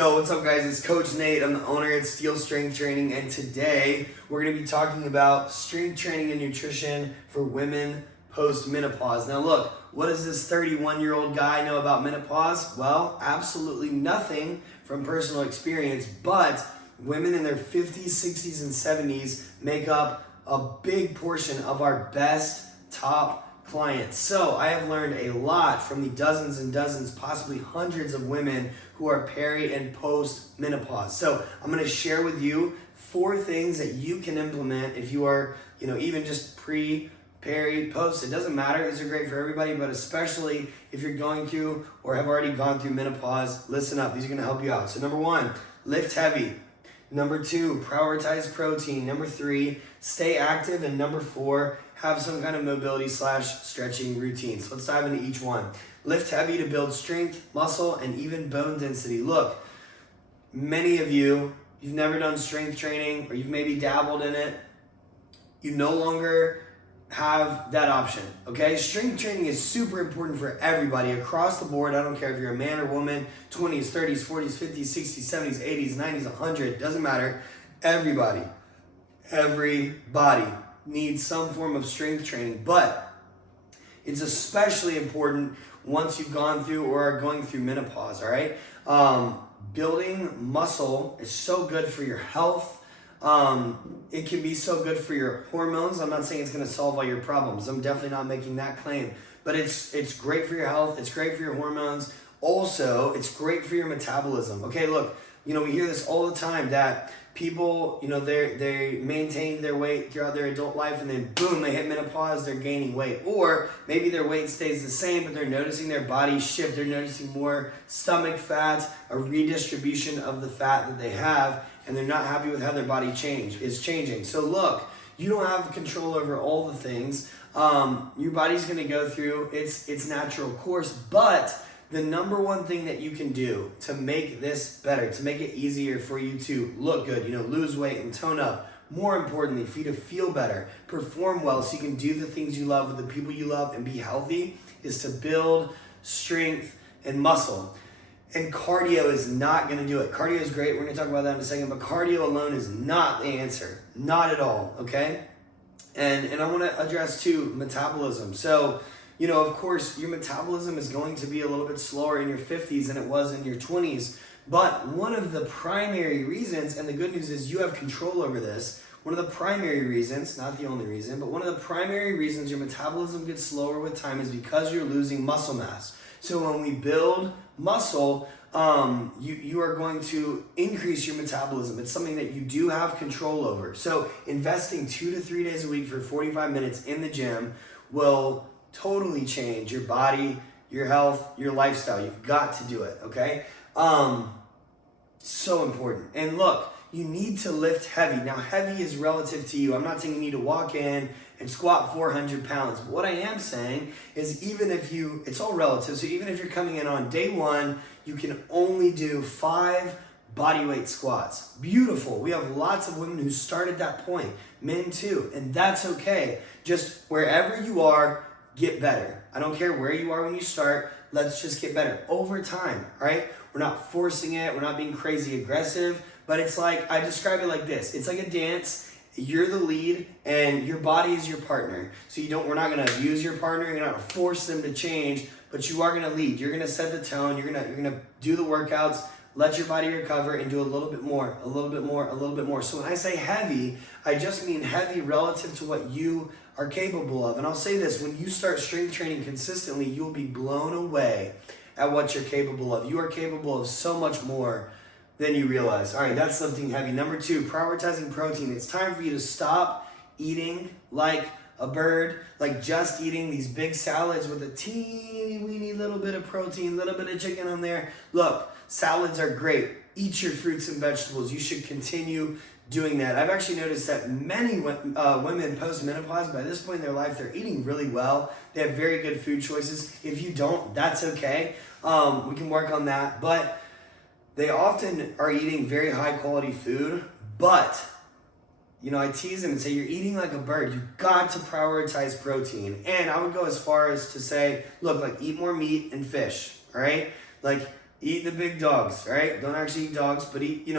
Yo, what's up guys? It's Coach Nate. I'm the owner at Steel Strength Training, and today we're going to be talking about strength training and nutrition for women post-menopause. Now look, what does this 31-year-old guy know about menopause? Well, absolutely nothing from personal experience, but women in their 50s, 60s, and 70s make up a big portion of our best top clients. So I have learned a lot from the dozens and dozens, possibly hundreds of women who are peri and post menopause. So I'm going to share with you 4 things that you can implement if you are, even just pre, peri, post. It doesn't matter. These are great for everybody, but especially if you're going through or have already gone through menopause, listen up. These are going to help you out. So number 1, lift heavy. Number 2, prioritize protein. Number 3, stay active. And number 4, have some kind of mobility / stretching routine. So let's dive into each one. Lift heavy to build strength, muscle, and even bone density. Look, many of you've never done strength training, or you've maybe dabbled in it. You no longer have that option, okay? Strength training is super important for everybody across the board. I don't care if you're a man or woman, 20s, 30s, 40s, 50s, 60s, 70s, 80s, 90s, 100, doesn't matter. Everybody needs some form of strength training, but it's especially important once you've gone through or are going through menopause, all right? Building muscle is so good for your health. It can be so good for your hormones. I'm not saying it's going to solve all your problems. I'm definitely not making that claim, but it's great for your health. It's great for your hormones. Also, it's great for your metabolism. Okay, look, we hear this all the time that people, they maintain their weight throughout their adult life, and then boom, they hit menopause, they're gaining weight. Or maybe their weight stays the same, but they're noticing their body shift. They're noticing more stomach fat, a redistribution of the fat that they have, and they're not happy with how their body is changing. So look, you don't have control over all the things. Your body's going to go through its natural course, but the number one thing that you can do to make this better, to make it easier for you to look good, lose weight and tone up, more importantly, for you to feel better, perform well so you can do the things you love with the people you love and be healthy, is to build strength and muscle. And cardio is not going to do it. Cardio is great. We're going to talk about that in a second, but cardio alone is not the answer. Not at all, okay? And I want to address too, metabolism. So, of course, your metabolism is going to be a little bit slower in your 50s than it was in your 20s. But one of the primary reasons, and the good news is you have control over this, one of the primary reasons, not the only reason, but one of the primary reasons your metabolism gets slower with time is because you're losing muscle mass. So when we build muscle, you are going to increase your metabolism. It's something that you do have control over. So investing 2 to 3 days a week for 45 minutes in the gym will totally change your body, your health, your lifestyle. You've got to do it, okay? So important. And look, you need to lift heavy. Now, heavy is relative to you. I'm not saying you need to walk in and squat 400 pounds. But what I am saying is it's all relative. So even if you're coming in on day 1, you can only do 5 bodyweight squats. Beautiful. We have lots of women who start at that point, men too, and that's okay. Just wherever you are, get better. I don't care where you are when you start. Let's just get better over time, right? We're not forcing it. We're not being crazy aggressive, but it's like, I describe it like this. It's like a dance. You're the lead and your body is your partner. So we're not going to abuse your partner. You're not going to force them to change, but you are going to lead. You're going to set the tone. You're going to do the workouts, let your body recover, and do a little bit more, a little bit more, a little bit more. So when I say heavy, I just mean heavy relative to what you are capable of. And I'll say this, when you start strength training consistently, you will be blown away at what you're capable of. You are capable of so much more than you realize. All right, that's lifting heavy. Number 2, prioritizing protein. It's time for you to stop eating like a bird, like just eating these big salads with a teeny weeny little bit of protein, little bit of chicken on there. Look, salads are great. Eat your fruits and vegetables. You should continue doing that. I've actually noticed that many women post-menopause, by this point in their life, they're eating really well. They have very good food choices. If you don't, that's okay. We can work on that. But they often are eating very high quality food, but I tease them and say, you're eating like a bird. You've got to prioritize protein. And I would go as far as to say, look, eat more meat and fish, all right? Eat the big dogs, all right? Don't actually eat dogs, but eat,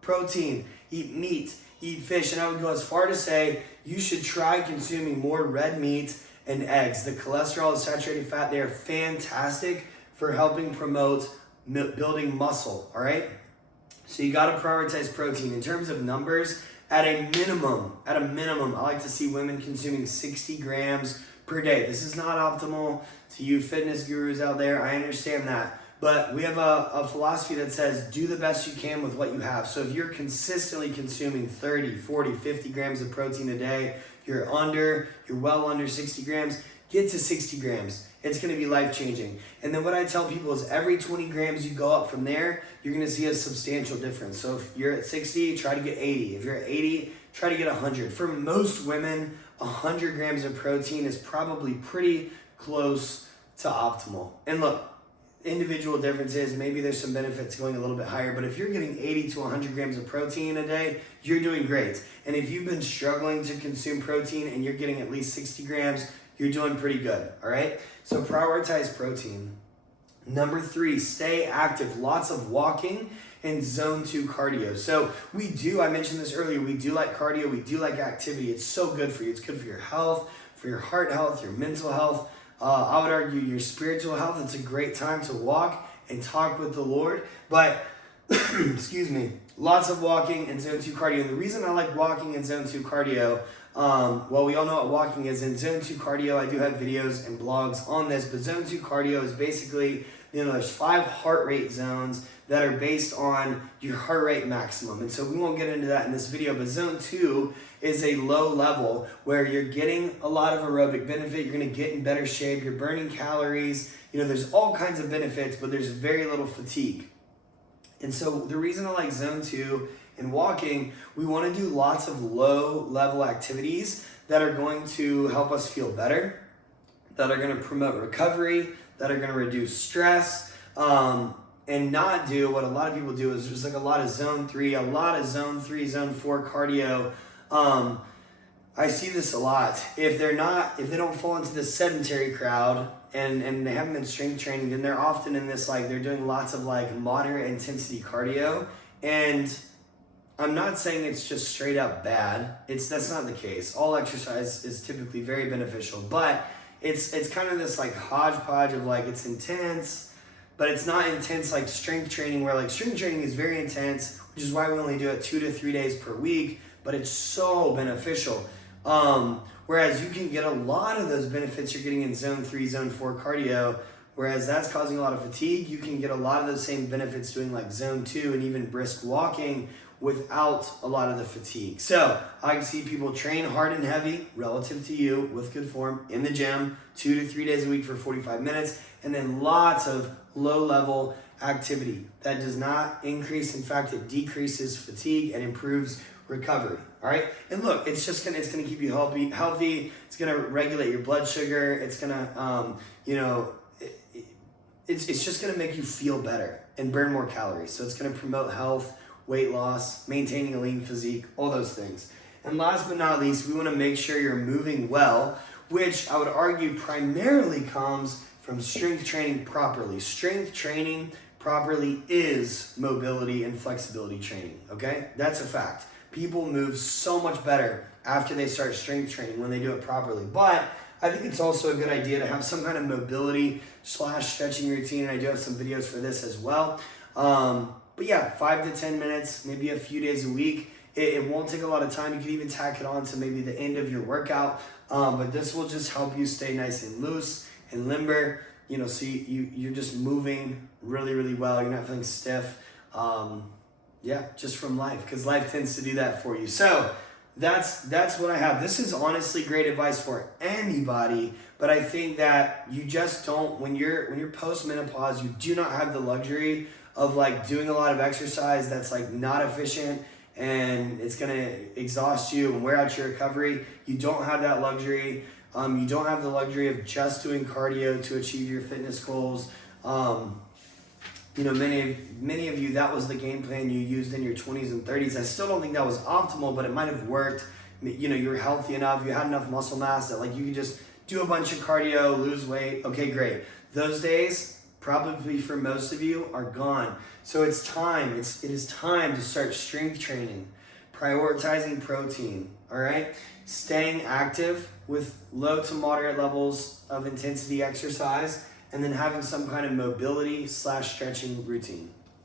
protein, eat meat, eat fish. And I would go as far to say you should try consuming more red meat and eggs. The cholesterol, the saturated fat, they are fantastic for helping promote building muscle, all right? So you got to prioritize protein. In terms of numbers, at a minimum, I like to see women consuming 60 grams per day. This is not optimal to you fitness gurus out there. I understand that. But we have a philosophy that says do the best you can with what you have. So if you're consistently consuming 30, 40, 50 grams of protein a day, you're well under 60 grams, get to 60 grams. It's going to be life-changing. And then what I tell people is every 20 grams you go up from there, you're going to see a substantial difference. So if you're at 60, try to get 80. If you're at 80, try to get 100. For most women, 100 grams of protein is probably pretty close to optimal. And look, individual differences, maybe there's some benefits going a little bit higher, but if you're getting 80 to 100 grams of protein a day, you're doing great. And if you've been struggling to consume protein and you're getting at least 60 grams, you're doing pretty good, all right? So prioritize protein. Number 3, stay active. Lots of walking and zone 2 cardio. So I mentioned this earlier, we do like cardio, we do like activity. It's so good for you. It's good for your health, for your heart health, your mental health. I would argue your spiritual health. It's a great time to walk and talk with the Lord. But, excuse me, lots of walking and zone 2 cardio. And the reason I like walking and zone 2 cardio, we all know what walking is. In zone 2 cardio, I do have videos and blogs on this. But zone 2 cardio is basically, there's 5 heart rate zones that are based on your heart rate maximum. And so we won't get into that in this video, but zone 2 is a low level where you're getting a lot of aerobic benefit. You're gonna get in better shape. You're burning calories. There's all kinds of benefits, but there's very little fatigue. And so the reason I like zone 2 in walking, we wanna do lots of low level activities that are going to help us feel better, that are gonna promote recovery, that are gonna reduce stress, and not do what a lot of people do is there's like a lot of zone 3, zone 4 cardio. I see this a lot. If they don't fall into the sedentary crowd and they haven't been strength training, then they're often in this, they're doing lots of moderate intensity cardio. And I'm not saying it's just straight up bad. That's not the case. All exercise is typically very beneficial, but it's kind of this hodgepodge of it's intense, but it's not intense like strength training, where strength training is very intense, which is why we only do it 2 to 3 days per week, but it's so beneficial. Whereas you can get a lot of those benefits you're getting in zone 3, zone 4 cardio, whereas that's causing a lot of fatigue. You can get a lot of those same benefits doing zone 2 and even brisk walking without a lot of the fatigue. So I can see people train hard and heavy relative to you with good form in the gym 2 to 3 days a week for 45 minutes, and then lots of low level activity that does not increase. In fact, it decreases fatigue and improves recovery. All right. And look, it's gonna keep you healthy. It's gonna regulate your blood sugar. It's gonna, it's just gonna make you feel better and burn more calories. So it's gonna promote health, weight loss, maintaining a lean physique, all those things. And last but not least, we want to make sure you're moving well, which I would argue primarily comes from strength training properly. Strength training properly is mobility and flexibility training, okay? That's a fact. People move so much better after they start strength training when they do it properly. But I think it's also a good idea to have some kind of mobility / stretching routine, and I do have some videos for this as well. But yeah, 5 to 10 minutes, maybe a few days a week. It won't take a lot of time. You can even tack it on to maybe the end of your workout. But this will just help you stay nice and loose and limber. So you're just moving really, really well. You're not feeling stiff. Just from life, because life tends to do that for you. So that's what I have. This is honestly great advice for anybody, but I think that you just don't, when you're post-menopause, you do not have the luxury of doing a lot of exercise that's not efficient and it's gonna exhaust you and wear out your recovery. You don't have that luxury. You don't have the luxury of just doing cardio to achieve your fitness goals. Many of you, that was the game plan you used in your 20s and 30s. I still don't think that was optimal, but it might have worked. You were healthy enough, you had enough muscle mass that you could just do a bunch of cardio, lose weight. Okay, great. Those days, probably for most of you, are gone. So it is time to start strength training, prioritizing protein, all right? Staying active with low to moderate levels of intensity exercise, and then having some kind of mobility / stretching routine.